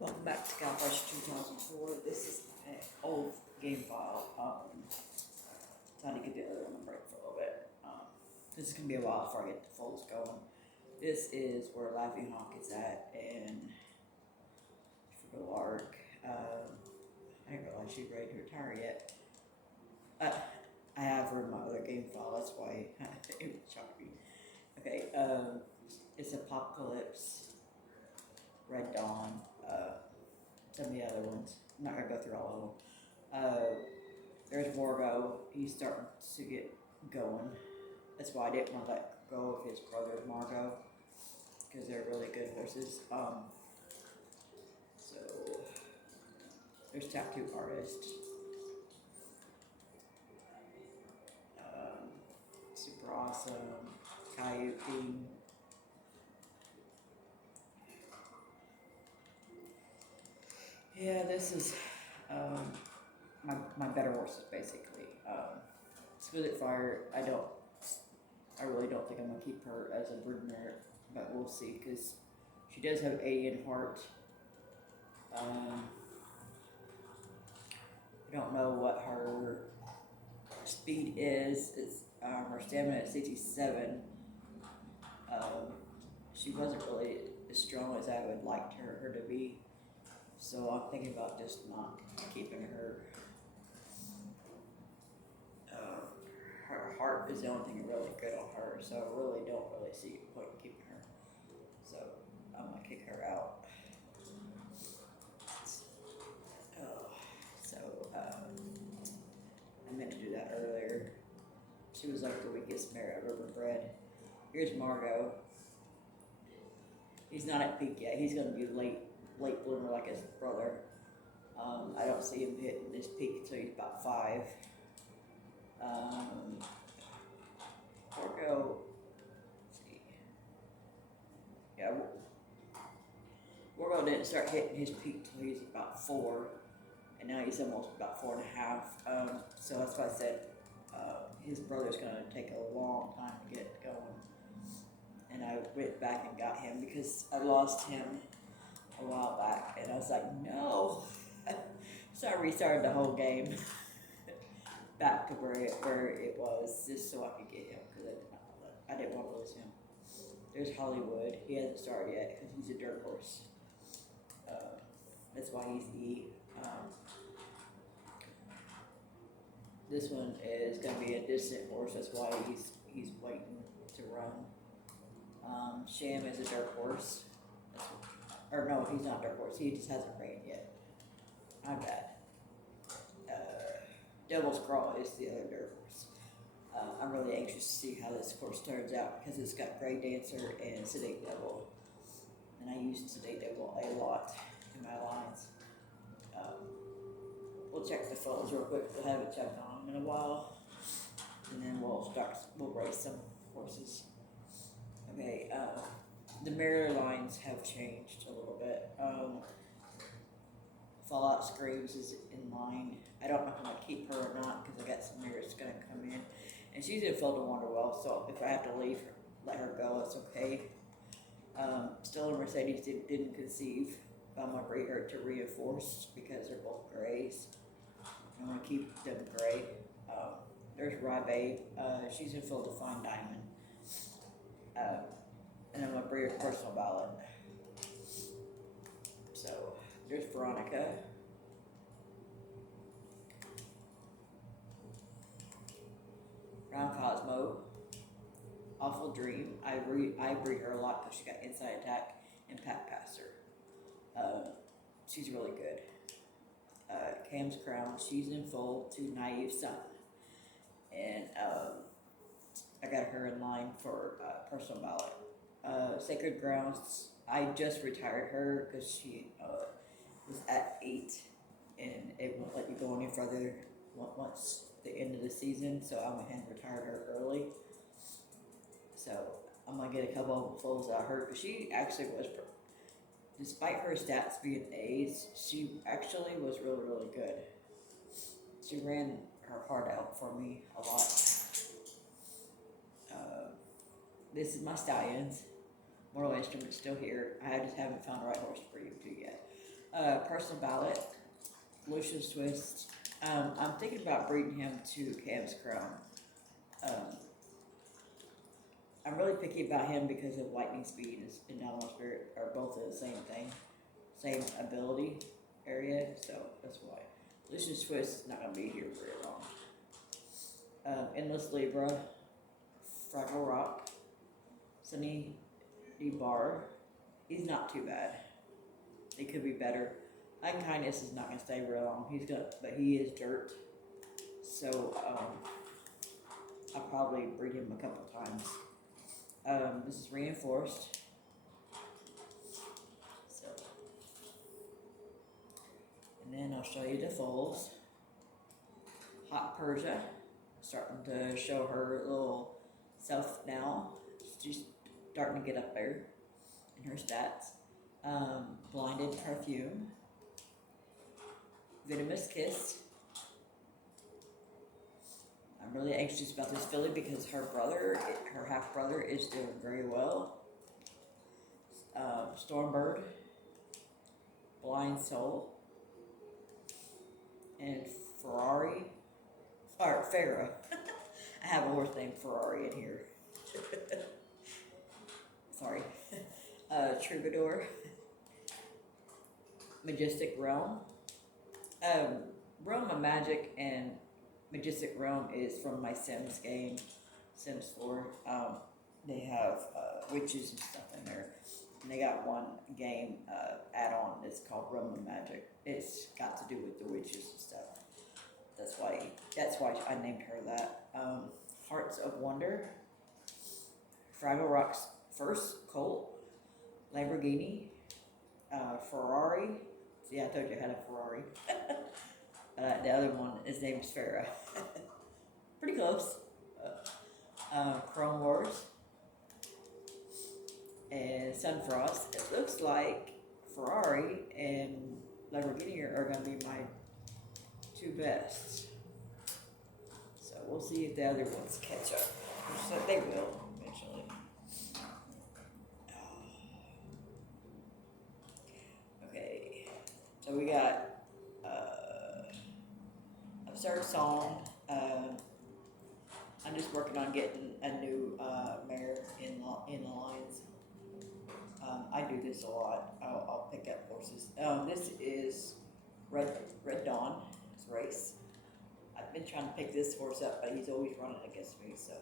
Welcome back to Gallop Racer 2004. This is an old game file. Trying to get the other one on break for a little bit. This is going to be a while before I get the folds going. This is where Laughing Hawk is at, and for the Lark. I didn't realize she's ready to retire yet. I have her in my other game file, that's why it shocked me. Okay, it's Apocalypse, Red Dawn, some of the other ones. I'm not going to go through all of them. There's Morgo. He's starting to get going. That's why I didn't want to let go of his brother Margo, because they're really good horses. So there's Tattoo Artist. Super Awesome. Coyote. Yeah, this is my better horses basically. Split Fire, I really don't think I'm gonna keep her as a broodmare, but we'll see, because she does have 80 in heart. I don't know what her speed is. It's her stamina at 67. She wasn't really as strong as I would like her to be. So I'm thinking about just not keeping her. Her heart is the only thing really good on her, so I really don't see a point in keeping her. So I'm gonna kick her out. I meant to do that earlier. She was like the weakest mare I've ever bred. Here's Margo. He's not at peak yet. He's gonna be late bloomer like his brother. I don't see him hitting his peak until he's about 5. Morgo, let's see. Yeah, Morgo didn't start hitting his peak till he's about 4, and now he's almost about 4.5. So that's why I said his brother's gonna take a long time to get going. And I went back and got him because I lost him a while back, and I was like, no. So I restarted the whole game back to where it was, just so I could get him, because I didn't want to lose him. There's Hollywood. He hasn't started yet because he's a dirt horse. That's why he's E. This one is going to be a distant horse. That's why he's waiting to run. Sham is a dirt horse. Or no, he's not a dirt horse. He just hasn't ran yet. I'm bad. Devil's Crawl is the other dirt horse. I'm really anxious to see how this horse turns out, because it's got Grey Dancer and Sedate Devil. And I use Sedate Devil a lot in my lines. We'll check the foals real quick. I haven't checked on them in a while. And then we'll race some horses. Okay, the mirror lines have changed a little bit. Fallout Screams is in line. I don't know if I'm going to keep her or not, because I got some mirrors going to come in. And she's in Field of Wonder well, so if I have to leave her, let her go, it's okay. Still, Mercedes didn't conceive. I'm going to breed her to Reinforce, because they're both grays. I'm going to keep them gray. There's Rybabe. She's in Field of Fine Diamond. And I'm going to breed her Personal Ballot. So, there's Veronica. Round Cosmo. Awful Dream. I breed her a lot because she got Inside Attack and Pack Passer. She's really good. Cam's Crown. She's in full to Naive Son. And I got her in line for Personal Ballot. Sacred Grounds. I just retired her because she was at 8, and it won't let you go any further once the end of the season, so I went ahead and retired her early. So I'm going to get a couple of foals out of her, because she actually was, despite her stats being A's, she actually was really, really good. She ran her heart out for me a lot. This is my Stallions. Moral Instrument's still here. I just haven't found the right horse to breed to yet. Personal Ballot, Lucius Twist. I'm thinking about breeding him to Cam's Crown. Um, I'm really picky about him because of Lightning Speed and Download Spirit are both the same thing, same ability area, so that's why. Lucius Twist is not going to be here very long. Endless Libra, Fraggle Rock, Sunny D Bar. He's not too bad. It could be better. Unkindness is not going to stay very long. But he is dirt. So I'll probably breed him a couple times. This is reinforced. So, and then I'll show you the foals. Hot Persia, starting to show her little self now. She's starting to get up there in her stats. Blinded Perfume, Venomous Kiss. I'm really anxious about this filly because her half brother, is doing very well. Stormbird, Blind Soul, and Ferrari, or Farah. I have a horse named Ferrari in here. Sorry. Troubadour, Majestic Realm. Realm of Magic and Majestic Realm is from my Sims game, Sims 4. They have witches and stuff in there. And they got one game add-on that's called Realm of Magic. It's got to do with the witches and stuff. That's why I named her that. Hearts of Wonder, Fraggle Rock's first colt, Lamborghini, Ferrari. See, I told you I had a Ferrari. The other one, his name's Farah. Pretty close. Chrome Wars and Sunfrost. It looks like Ferrari and Lamborghini are going to be my two best. So we'll see if the other ones catch up. So they will eventually. Okay, so we got Absurd Song. I'm just working on getting a new mare in the lines. I do this a lot. I'll pick up horses. This is Red Dawn. It's Race. I've been trying to pick this horse up, but he's always running against me. So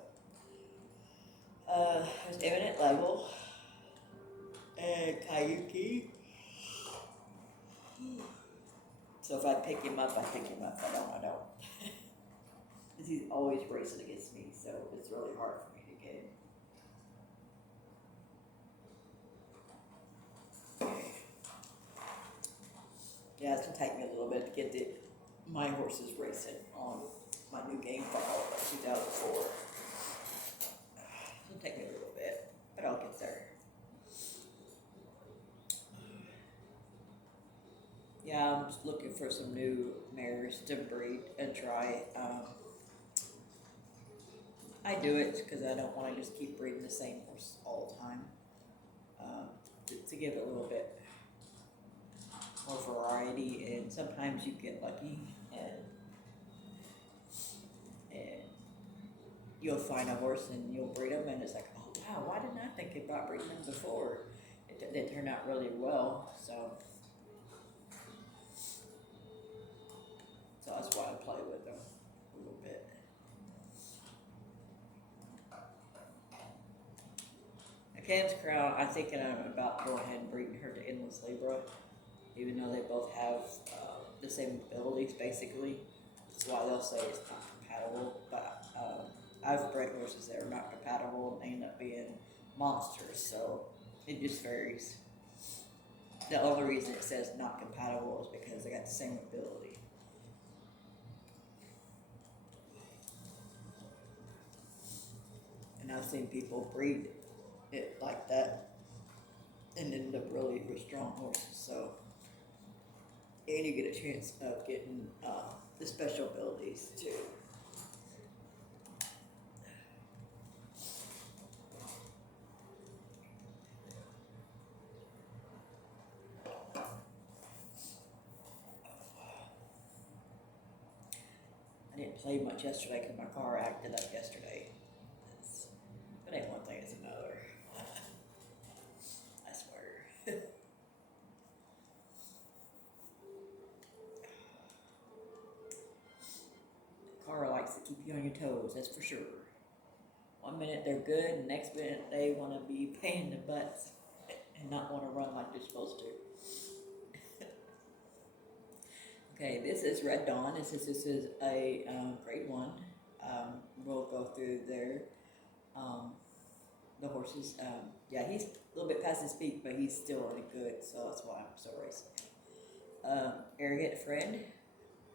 there's Imminent Level and Kayuki. So if I pick him up, I pick him up. If I don't, I don't. Because he's always racing against me, so it's really hard for me to get him. Okay. Yeah, it's gonna take me a little bit to get my horses racing on my new game file, 2004. It'll take me a little bit, but I'll get there. Yeah, I'm just looking for some new mares to breed and try. I do it because I don't want to just keep breeding the same horse all the time. To give it a little bit more variety, and sometimes you get lucky and you'll find a horse and you'll breed them, and it's like, oh wow, why didn't I think about breeding them before? It turned out really well, so that's why I play with them a little bit. Cam's Crown, I'm thinking I'm about to go ahead and breed her to Endless Libra, even though they both have the same abilities basically. That's why they'll say it's not compatible, but I've bred horses that are not compatible and they end up being monsters, so it just varies. The only reason it says not compatible is because they got the same ability. And I've seen people breed it like that and end up really with strong horses, so and you get a chance of getting the special abilities too. didn't play much yesterday because my car acted up yesterday. But ain't one thing, it's another. I swear. Car likes to keep you on your toes, that's for sure. One minute they're good, and the next minute they want to be pain in the butts and not want to run like they're supposed to. Okay, this is Red Dawn. This is a grade 1. We'll go through there. The horses. Yeah, he's a little bit past his peak, but he's still really good, so that's why I'm still racing. Arrogant Friend,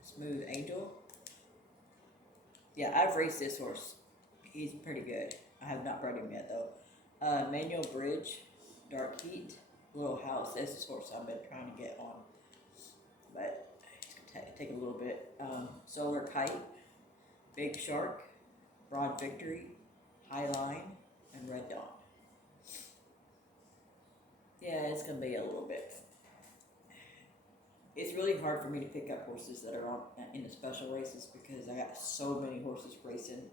Smooth Angel. Yeah, I've raced this horse. He's pretty good. I have not bred him yet though. Manual Bridge, Dark Heat, Little House. This is horse I've been trying to get on, but it's gonna take a little bit. Solar Kite, Big Shark, Broad Victory, High Line, and Red Dawn. Yeah, it's gonna be a little bit. It's really hard for me to pick up horses that are on in the special races because I got so many horses racing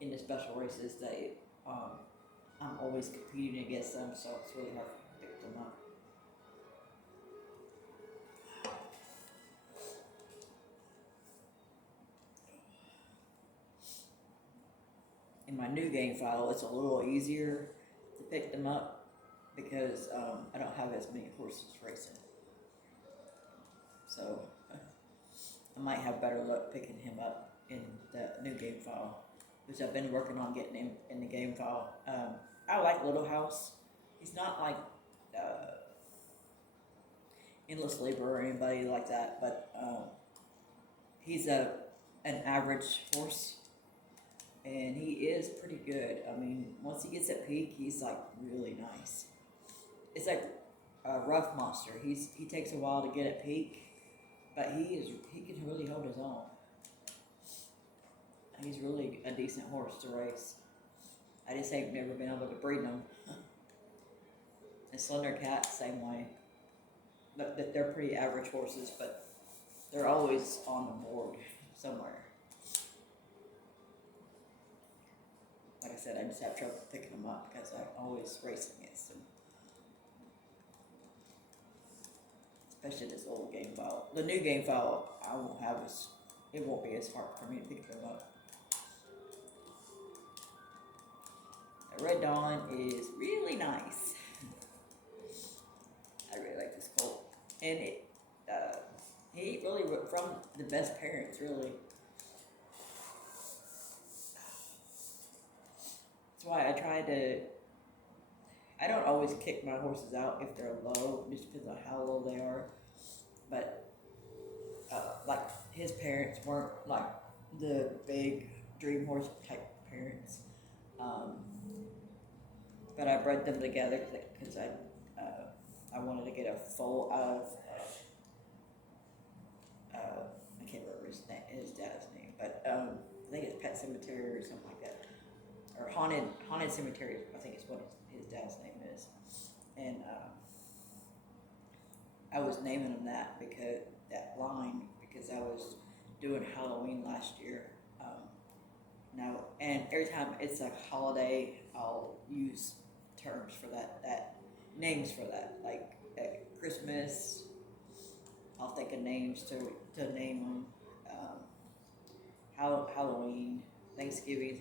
in the special races that I'm always competing against them, so it's really hard for me to pick them up. In my new game file, it's a little easier to pick them up because I don't have as many horses racing. So I might have better luck picking him up in the new game file, which I've been working on getting him in the game file. I like Little House. He's not like Endless Labor or anybody like that, but he's an average horse, and he is pretty good. I mean, once he gets at peak, he's like really nice. It's like a rough monster. He takes a while to get at peak, but he can really hold his own. He's really a decent horse to race. I just ain't never been able to breed him. And Slender Cat, same way. But they're pretty average horses, but they're always on the board somewhere. Like I said, I just have trouble picking them up because I'm always racing against them. Especially this old game file. The new game file, it won't be as hard for me to pick them up. The Red Dawn is really nice. I really like this colt. And he really from the best parents, really. That's why I don't always kick my horses out if they're low, just depends on how low they are. But like his parents weren't like the big dream horse type parents. But I bred them together because I wanted to get a foal out of I can't remember his dad's name, but I think it's Pet Cemetery or something like that, or Haunted Cemetery. I think it's what his dad's name is, and I was naming him that because I was doing Halloween last year. Now, and every time it's a holiday, I'll use terms for that names for that. Like at Christmas, I'll think of names to name them. Halloween, Thanksgiving,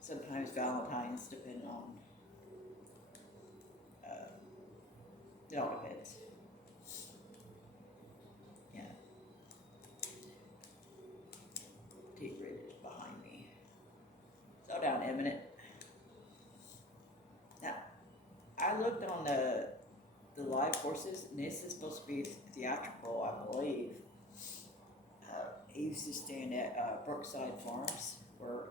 sometimes Valentine's, depending on. It all depends. Yeah. Teeth Ridge is behind me. Slow down, Eminent. Now, I looked on the live horses, and this is supposed to be theatrical, I believe. He used to stand at Brookside Farms, where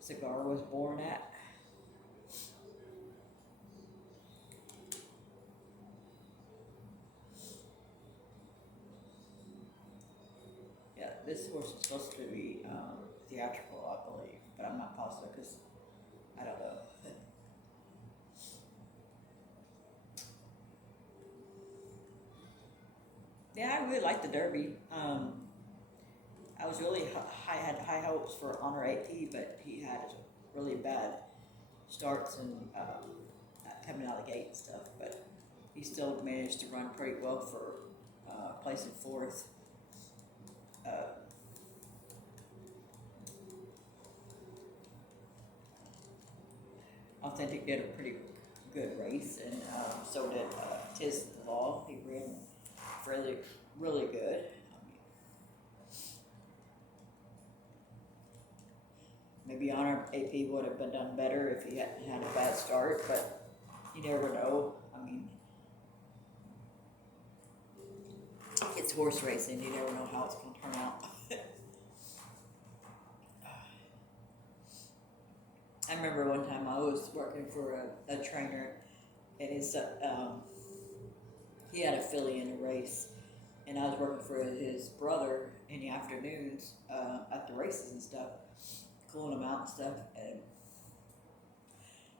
Cigar was born at. Yeah, this horse is supposed to be theatrical, I believe, but I'm not positive because I don't know. Yeah, I really like the Derby. I was really high, had high hopes for Honor AP, but he had really bad starts and coming out of the gate and stuff. But he still managed to run pretty well for placing fourth. Uh, Authentic did a pretty good race, and so did Tis the Law. He ran really, really good. Maybe Honor AP would have been done better if he hadn't had a bad start, but you never know. I mean, it's horse racing. You never know how it's going to turn out. I remember one time I was working for a trainer, and he had a filly in a race, and I was working for his brother in the afternoons at the races and stuff, cooling them out and stuff. And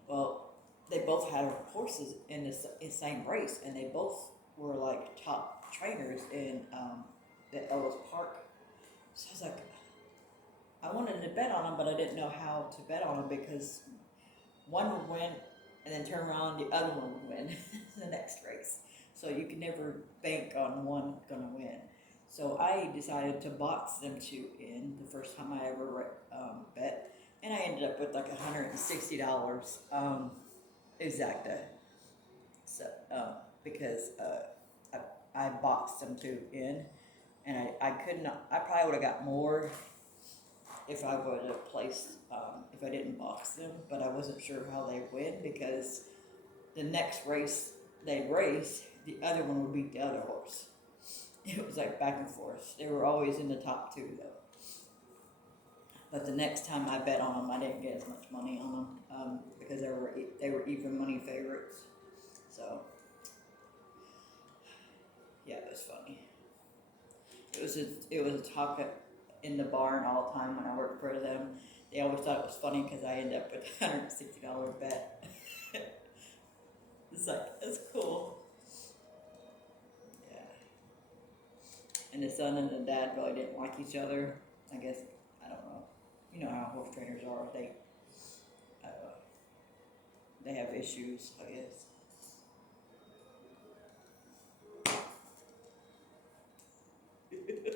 well, they both had horses in the same race, and they both were like top trainers in the Ellis Park. So I was like, I wanted to bet on them, but I didn't know how to bet on them because one would win and then turn around, the other one would win the next race. So you can never bank on one gonna win. So I decided to box them two in the first time I ever bet, and I ended up with like $160 exacta. So because I boxed them two in, and I could not. I probably would have got more if I would have placed if I didn't box them, but I wasn't sure how they win because the next race they race, the other one would beat the other horse. It was like back and forth. They were always in the top two though. But the next time I bet on them, I didn't get as much money on them because they were even money favorites. So yeah, it was funny. It was a talk in the barn all the time when I worked for them. They always thought it was funny because I ended up with a $160 bet. It's like, that's cool. Yeah. And the son and the dad really didn't like each other. I guess, I don't know. You know how horse trainers are. They have issues, I guess.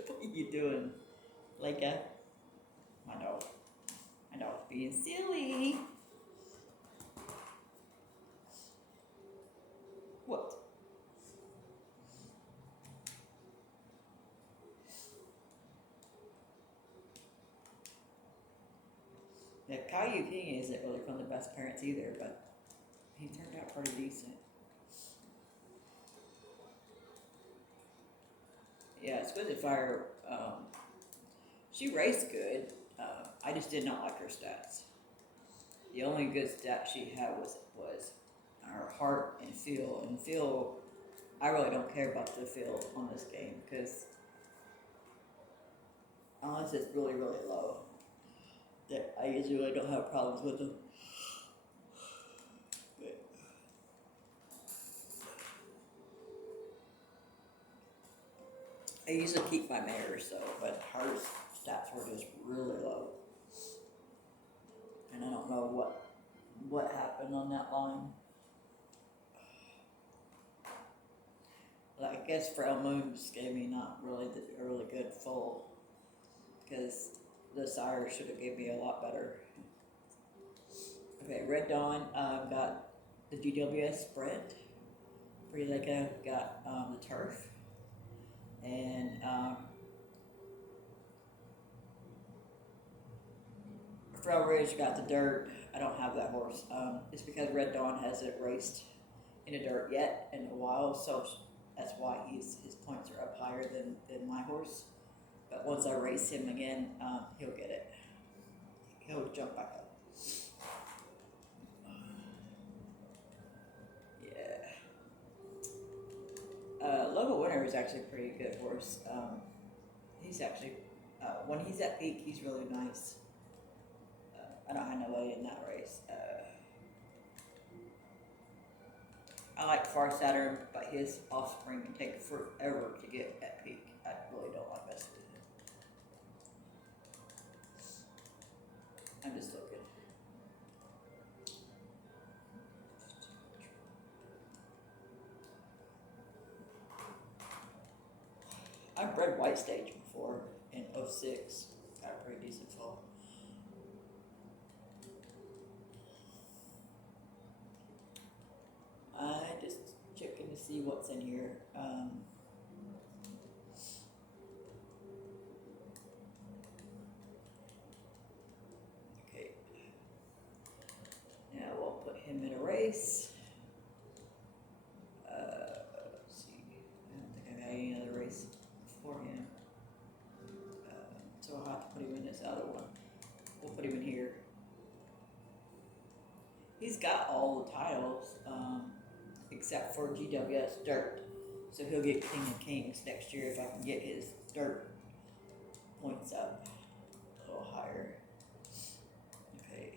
What are you doing, Leica? My dog's being silly. What? Yeah, Caillou King isn't really from the best parents either, but he turned out pretty decent. Yeah, Exquisite Fire, she raced good. I just did not like her stats. The only good stat she had was her heart and feel. And feel, I really don't care about the feel on this game because unless it's really, really low, that I usually really don't have problems with them. But I usually keep my mares though, but her stats were just really low. And I don't know what happened on that line. But I guess Frail Moon just gave me not really a really good full because the sire should have gave me a lot better. Okay, Red Dawn got the GWS Sprint. Pretty Leica got the Turf. And Frail Ridge got the Dirt. I don't have that horse. It's because Red Dawn hasn't raced in the dirt yet in a while, so that's why his points are up higher than my horse. But once I race him again, he'll get it. He'll jump back up. Yeah. Logo Winner is actually a pretty good horse. He's actually, when he's at peak, he's really nice. I don't have nobody in that race. I like Far Saturn, but his offspring can take forever to get at peak. I really don't like messing with him. I'm just looking. I've bred white stage before in '06. Got a pretty decent fall. I just checking to see what's in here. Okay. Now we'll put him in a race. Let's see. I don't think I've had any other race for him. So I'll have to put him in this other one. We'll put him in here. He's got all the titles, except for GWS Dirt. So he'll get King of Kings next year if I can get his Dirt points up a little higher. Okay.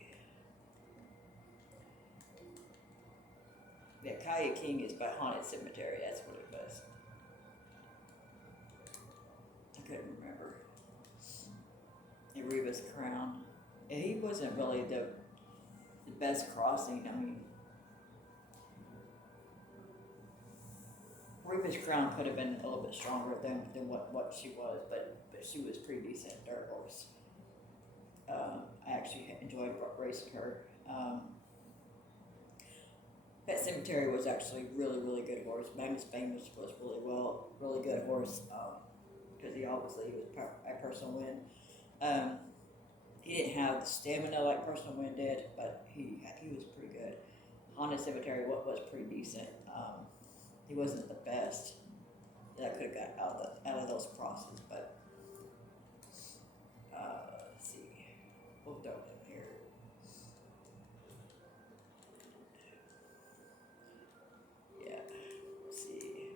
Yeah, Kaya King is by Haunted Cemetery. That's what it was. I couldn't remember. Ariba's Crown. Yeah, he wasn't really the best crossing. I mean, Ariba's Crown could have been a little bit stronger than what she was, but she was pretty decent dirt horse. I actually enjoyed racing her. Pet Cemetery was actually really good horse. Magnus Famous was really good horse, because he was a personal win. He didn't have the stamina like personal win did, but he was pretty good. Haunted Cemetery was pretty decent. He wasn't the best that I could have got out of those crosses, but let's see. We'll throw him here. Yeah, let's see.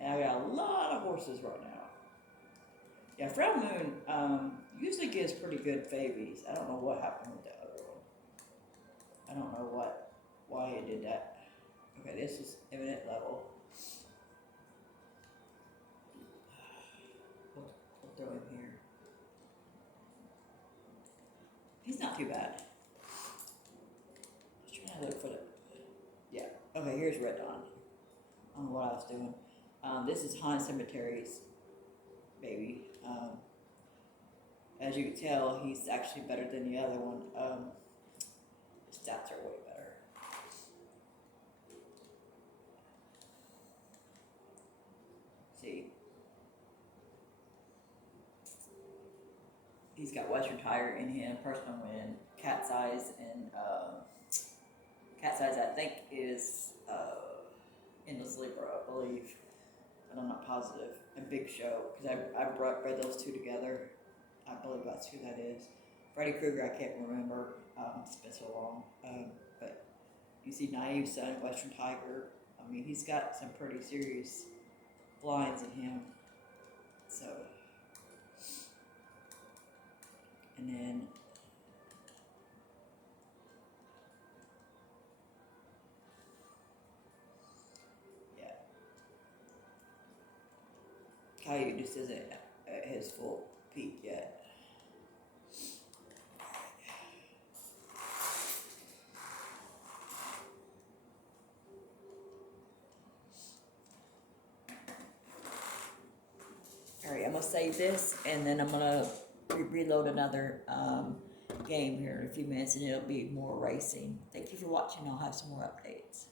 And I got a lot of horses right now. Yeah, Frown Moon usually gives pretty good babies. I don't know what happened with the other one. I don't know why it did that. Okay, this is imminent level. We'll throw him here. He's not too bad. I was trying to look for the. Yeah. Okay, here's Red Dawn. I don't know what I was doing. This is Haunted Cemetery's baby. As you can tell, he's actually better than the other one. His stats are way better. See, he's got Western Tiger in him, personal win, Cat's Eyes, and Cat's Eyes I think is Endless Libra, I believe, but I'm not positive. And Big Show, because I bred those two together. I believe that's who that is. Freddy Krueger, I can't remember. It's been so long. But you see Naive Son, Western Tiger. I mean, he's got some pretty serious blinds in him. So, and then yeah, Caillou just isn't at his full peak yet. Alright, I'm going to save this, and then I'm going to reload another game here in a few minutes, and it'll be more racing. Thank you for watching. I'll have some more updates.